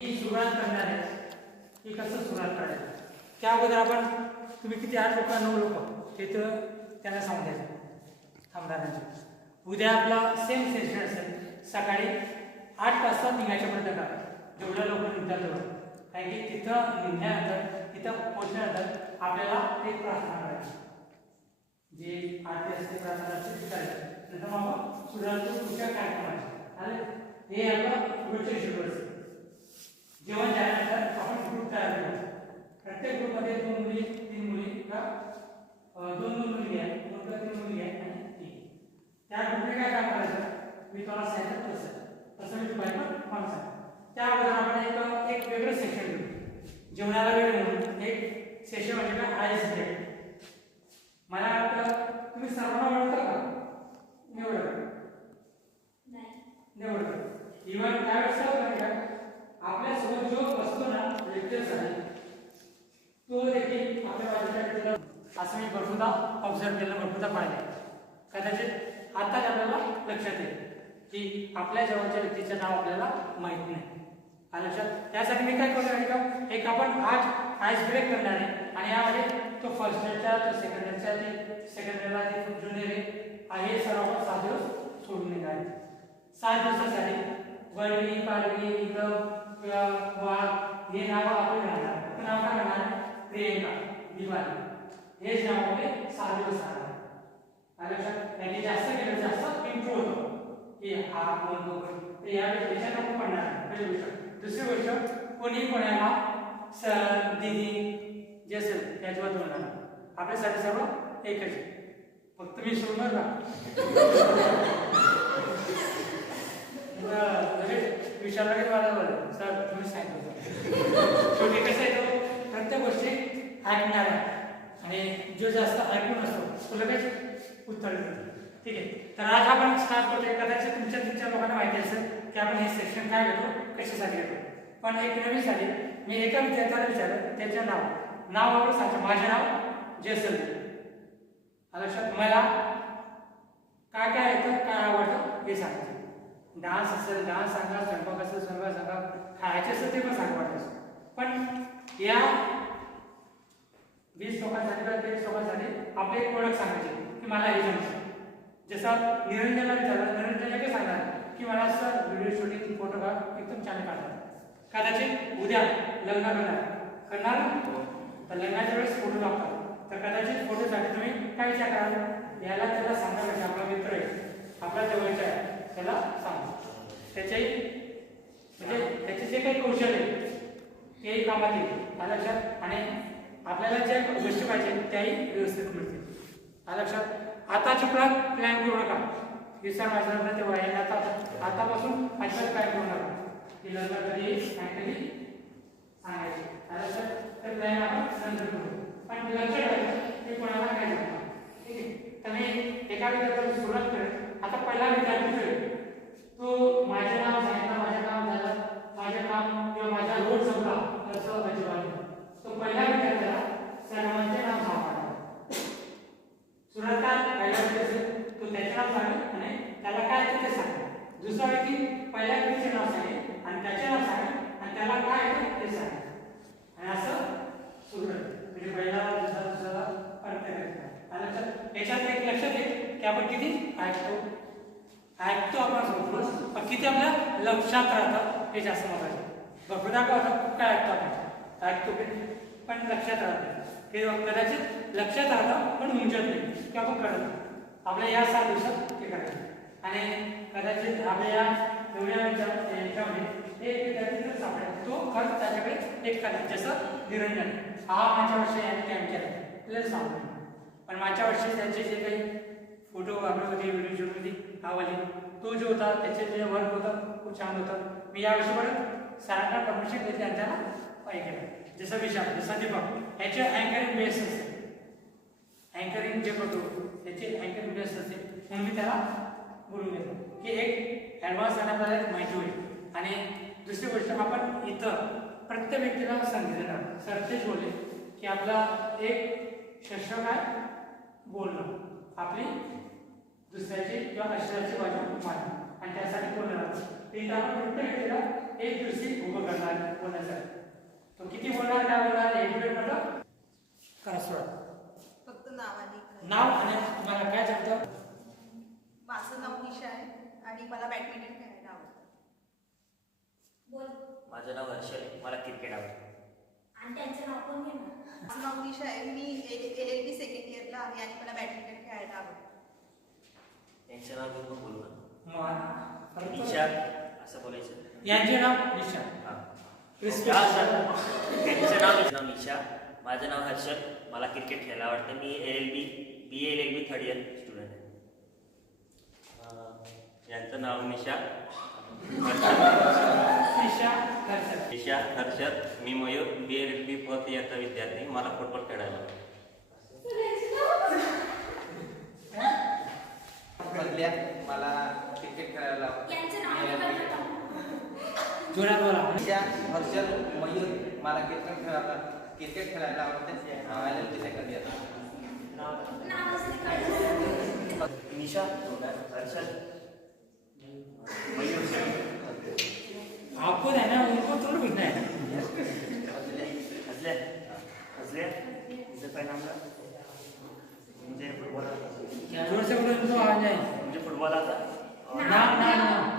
ही सुरुवात करणार आहे की कसं सुरुवात करायची त्या अगोदर आपण तुम्ही किती 8 लोक 9 लोक तिथं त्यांना सांगून द्यायचं थांबणाऱ्यांचे उद्या आपला सेम सेशन असेल सकाळी 8 वाजता निघायच्या प्रयत्न करा जेवढ्या लोक निघतात तेवढं कारण की तिथं निघण्यानंतर तिथं पोहोचल्यानंतर आपल्याला एक प्रार्थना करायची जे आरती असते प्रार्थना असते करायची नंतर मग सुरुवात पुढच्या कार्यक्रमाची आणि हे आपलं पुढचे शेड्यूल असेल जेवण झाल्यानंतर आपण ग्रुप तयार करू प्रत्येक ग्रुपमध्ये 2 मुली 3 मुली किंवा 2 मुली घ्या 2 किंवा 3 मुली घ्या आणि 3 त्या ग्रुपने काय काम करायचं मी तुम्हाला सांगितलं तसं मी तुम्हाला पण सांगतो त्या अगोदर आपण एक वेगळं सेशन घेऊ जेवणाला वेळ म्हणून एक सेशन म्हणजे काय आयस ब्रेक मला वाटतं तुम्ही सर्वांना ओळखता का निवड इव्हन त्यावेळेस काय आपल्या सोबत जो बसतो ना लेक्चर आहे तो देखील आपल्या बाजूला असं मी भरपूरदा ऑब्झर्व केलं भरपूरदा पाहिलं कदाचित आता आपल्याला लक्षात येईल की आपल्या जवळच्या व्यक्तीचं नाव आपल्याला माहित नाही लक्षात त्यासाठी मी काय करणार आहे का एक आपण आज आइस ब्रेक करणार आहे आणि यामध्ये तो फर्स्ट इयरचा तो सेकंड इयरचा ते सेकंड इयरला जे ज्युनियर आहे सर्व आपण 7 दिवस सोडून निघाले 7 दिवसासाठी वळवी पालवी निकम वाघ हे नाव आपण घालणार नाव काय घालणार प्रियंका दिवाळी हेच नाव आपले 7 दिवस राहणार लक्षात यांनी जास्त केलं जास्त इंट्रो होतो की हा कोण ते याच्या नको पडणार पहिली गोष्ट दुसरी गोष्ट कोणी कोणाला सर दीदी जे असेल त्याच्यावर बोलणार आपल्यासाठी सर्व एकच फक्त मी सोडणार ना विचारला की मला बोल सर तुम्ही सांगितलं शेवटी कसं आहे प्रत्येक गोष्टी ऐकणार आहे आणि जो जास्त ऐकून असतो तो लगेच उत्तर देतो ठीक आहे तर आज आपण स्टार्ट करतोय कदाचित तुमच्या लोकांना माहिती असेल की आपण हे सेक्शन काय घेतो कशासाठी घेतो पण एक नवीन साठी मी एका विद्यार्थ्याला विचारलं त्याचं नाव आवडत सांगतो माझे नाव जयसल लक्षात मला काय काय येतं काय आवडतं हे सांगायचं डान्स असेल डान्स सांगा स्वयंपाक असेल स्वयंपाक सांगा खायचे असेल ते पण सांगा वाटतं पण या 20 लोकांसाठी किंवा 30 लोकांसाठी आपले एक ओळख सांगायची की मला हे जमतं जसं निरंजनला विचारलं निरंजनला काय सांगणार की मला असं व्हिडिओ शूटिंग फोटो एकदम छान काढतात कदाचित उद्या लग्न करणार तर लग्नाच्या वेळेस फोटो लागतात तर कदाचित फोटोसाठी तुम्ही काय विचार कराल याला त्याला सांगा म्हणजे आपला मित्र आहे आपला जवळचा आहे त्याला सांगू त्याच्याही म्हणजे त्याचे जे काही कौशल्य आहे तेही कामात येईल लक्षात आणि आपल्याला ज्या गोष्टी पाहिजे त्याही व्यवस्थित मिळतील लक्षात आताची प्लॅन करू नका विसर माझ्या तेव्हा आहे आतापासून अजिबात काय करू नका की लग्न कधी काहीतरी सांगायचे लक्षात तर प्लॅन आपण नंतर करू पण लक्षात ठेवायचं की कोणाला काय सांगणार ठीक आहे तर मी एका विद्यार्थ्याला सुरुवात करेन आता पहिला विद्यार्थी तो माझे नाव सांगितलं माझे नाव झालं माझे नाव किंवा माझा रोड संपला तसं अजिबात तो पहिला विद्यार्थ्याला सर्वांचे नाव सांगणार सुरुवात पहिला विद्यार्थी तो त्याचे नाव सांगेल आणि त्याला काय येतं ते सांगेल दुसरा व्यक्ती पहिल्या व्यक्तीचे नाव सांगेल आणि त्याचे नाव सांगेल आणि त्याला काय येतं ते सांगेल आणि असं सुरू म्हणजे पहिला दुसरा प्रत्येक याच्यात एक लक्षात येईल की आपण किती ऐकतो आपण सोडतो पण किती आपल्या लक्षात राहतं हे जास्त महत्त्वाचं भरपूरदा काय होतं काय ऐकतो आपण ऐकतो पण लक्षात राहतं हे कदाचित लक्षात राहतं पण उमजत नाही की आपण कळत आपल्या या 7 दिवसात ते करायचं आणि कदाचित आपल्या या एवढ्या याच्यामध्ये एक विद्यार्थी सापडेल तो खर्च त्याच्याकडे एक करा जसं निरंजन हा माझ्या वर्षी याने कॅम्प केला आपल्याला सांगतो पण माझ्या वर्षी त्यांचे जे काही फोटो आपल्यामध्ये व्हिडिओ शूटमध्ये आवडले तो जो होता त्याचे जे वर्क होतं खूप छान होतं मी यावर्षी परत सरांना परमिशन घेतली आणि त्याला पाय केलं जसं विशाल जसं दीपक याचे अँकरिंग बेस असते अँकरिंग जे करतो त्याचे अँकरिंग बेस असते म्हणून मी त्याला बोलून घेतो की एक ॲडव्हान्स आपल्याला माहिती होईल आणि दुसरी गोष्ट आपण इथं प्रत्येक व्यक्तीला सांगितलं सर तेच बोलले की आपला एक शस्त्र काय बोलणं आपली दुसऱ्याची किंवा अक्षराची बाजू मांडणं आणि त्यासाठी बोलणं ते आपण प्रत्येक व्यक्तीला एक दिवशी उभं करणार बोलण्यासाठी. तो किती बोलणार काय बोलणार हे डिपेंड करतं. करा सुरुवात. फक्त नावाने. नाव आणि तुम्हाला काय जमतं? माझं नाव निशा आहे आणि मला बॅडमिंटन खेळायला आवडतं. बोल. माझं नाव हर्षल आहे, मला क्रिकेट आवडतं. आणि त्यांचं नाव पण घे ना. माझं नाव निशा आहे, मी LLB सेकंड इयरला आहे आणि मला बॅडमिंटन खेळायला आवडतं. यांचं नाव घेऊन मग बोलू ना. परत निशा असं बोलायचं. यांचे नाव निशा. हां. रिस्पेक्ट. त्यांचं नाव निशा, माझं नाव हर्षल, मला क्रिकेट खेळायला आवडतं. मी BA LLB third year student आहे. यांचं नाव निशा हर्षद. मी मयूर BA LLB फोर्थ इयरचा विद्यार्थी. मला फुटबॉल खेळायला आवडतं. मला क्रिकेट खेळायला यांचं नाव घे बरं. जोरात बोला. हर्षल मयूर मला क्रिकेट खेळायला आवडते. LLB second year. नाव असं कळलं. निशा, हर्षल, मयूर. आपको है ना उनको थोड़ा बिकना है. हसल्या इथं काय नाम का? म्हणजे फुटबॉल. जोर से बोलो इनको आ जाए. म्हणजे फुटबॉल आता नाम नाम